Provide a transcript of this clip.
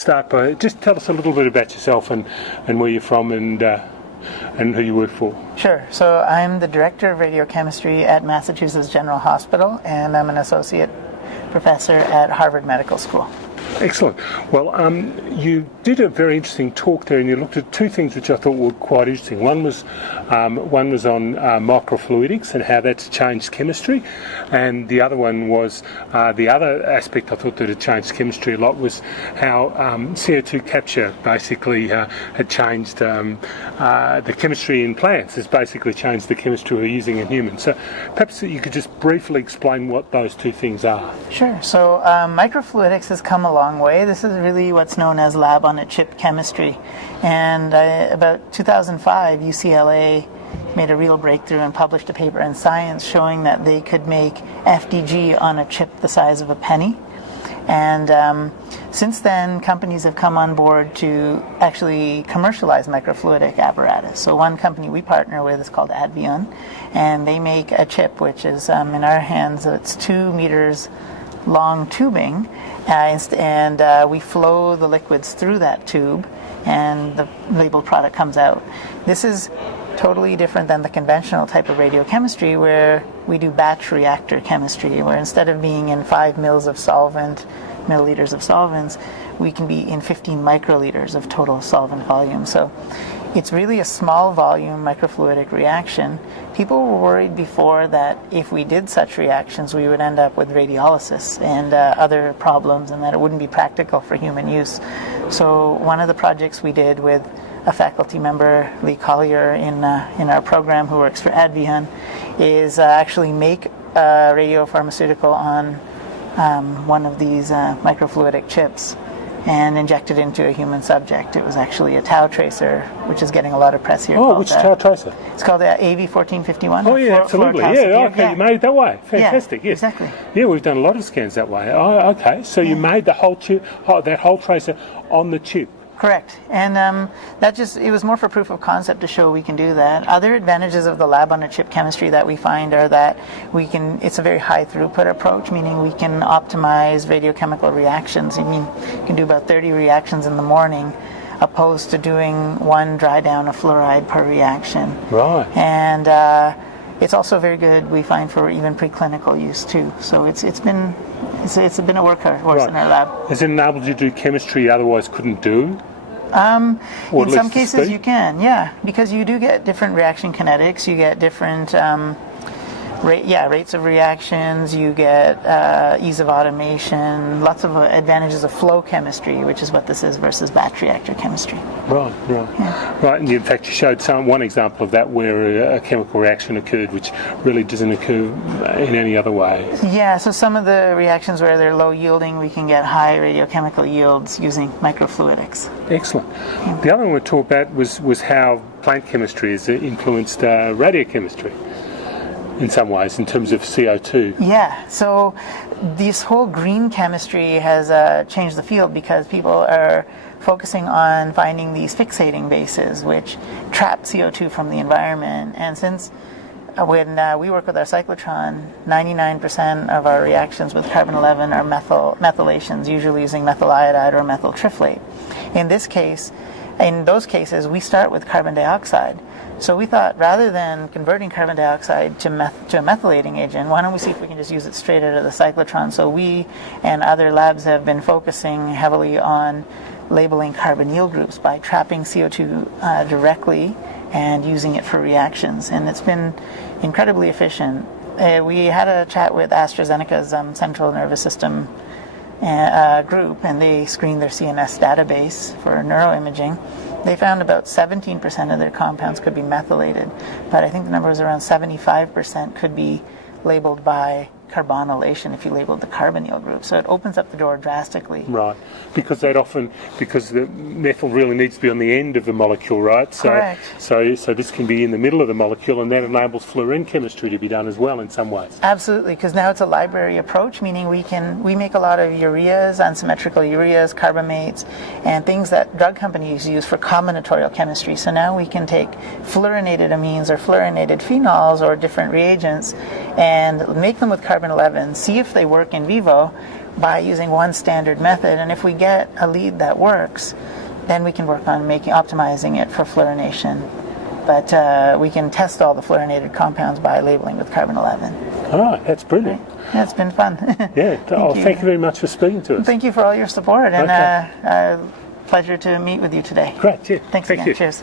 Start by just tell us a little bit about yourself and where you're from and who you work for. Sure. So I'm the Director of Radiochemistry at Massachusetts General Hospital, and I'm an Associate Professor at Harvard Medical School. Excellent. Well, you did a very interesting talk there, and you looked at two things which I thought were quite interesting. One was on microfluidics and how that's changed chemistry, and the other one was the other aspect I thought that had changed chemistry a lot was how CO2 capture basically had changed the chemistry in plants. Has basically changed the chemistry we're using in humans. So perhaps you could just briefly explain what those two things are. Sure. So microfluidics has come a long way. This is really what's known as lab-on-a-chip chemistry. And about 2005, UCLA made a real breakthrough and published a paper in Science showing that they could make FDG on a chip the size of a penny. And since then, companies have come on board to actually commercialize microfluidic apparatus. So one company we partner with is called Advion, and they make a chip which is in our hands, it's 2 meters long tubing, and we flow the liquids through that tube, and the labeled product comes out. This is totally different than the conventional type of radiochemistry where we do batch reactor chemistry, where instead of being in 5 milliliters of solvents, we can be in 15 microliters of total solvent volume. So it's really a small volume microfluidic reaction. People were worried before that if we did such reactions, we would end up with radiolysis and other problems, and that it wouldn't be practical for human use. So one of the projects we did with a faculty member, Lee Collier, in our program who works for Advion, is actually make a radiopharmaceutical on one of these microfluidic chips and inject it into a human subject. It was actually a tau tracer, which is getting a lot of press here. Oh, which tau tracer? It's called AV1451. Oh, yeah, absolutely. Yeah, okay, you made it that way. Fantastic, yeah, yes. Exactly. Yeah, we've done a lot of scans that way. Oh, okay. So you made the whole chip, that whole tracer on the chip. Correct. And it was more for proof of concept to show we can do that. Other advantages of the lab-on-a-chip chemistry that we find are that it's a very high throughput approach, meaning we can optimize radiochemical reactions. I mean, you can do about 30 reactions in the morning, opposed to doing 1 dry down of fluoride per reaction. Right. And it's also very good, we find, for even preclinical use too. So it's been a workhorse in our lab. Has it enabled you to do chemistry you otherwise couldn't do? In some cases you can, yeah, because you do get different reaction kinetics, you get different rates of reactions, you get ease of automation, lots of advantages of flow chemistry, which is what this is, versus batch reactor chemistry. Right. Yeah. Right, and in fact you showed one example of that where a chemical reaction occurred which really doesn't occur in any other way. Yeah, so some of the reactions where they're low yielding, we can get high radiochemical yields using microfluidics. Excellent. Yeah. The other one we talked about was how plant chemistry has influenced radiochemistry in some ways, in terms of CO2. Yeah, so this whole green chemistry has changed the field because people are focusing on finding these fixating bases which trap CO2 from the environment. And since when we work with our cyclotron, 99% of our reactions with carbon-11 are methylations, usually using methyl iodide or methyl triflate. In those cases, we start with carbon dioxide. So we thought, rather than converting carbon dioxide to a methylating agent, why don't we see if we can just use it straight out of the cyclotron? So we and other labs have been focusing heavily on labeling carbonyl groups by trapping CO2 directly and using it for reactions. And it's been incredibly efficient. We had a chat with AstraZeneca's central nervous system group, and they screened their CNS database for neuroimaging. They found about 17% of their compounds could be methylated, but I think the number was around 75% could be labeled by carbonylation if you labeled the carbonyl group. So it opens up the door drastically. Right, because the methyl really needs to be on the end of the molecule, right? So, correct. So this can be in the middle of the molecule, and that enables fluorine chemistry to be done as well in some ways. Absolutely, because now it's a library approach, meaning we make a lot of ureas, unsymmetrical ureas, carbamates, and things that drug companies use for combinatorial chemistry. So now we can take fluorinated amines or fluorinated phenols or different reagents and make them with carbon-11, see if they work in vivo, by using one standard method. And if we get a lead that works, then we can work on optimizing it for fluorination. But we can test all the fluorinated compounds by labeling with carbon-11. Ah, that's brilliant. Yeah, it's been fun. Thank you very much for speaking to us. Thank you for all your support, and Okay. pleasure to meet with you today. Great, yeah. Thanks Thank again. you. Cheers.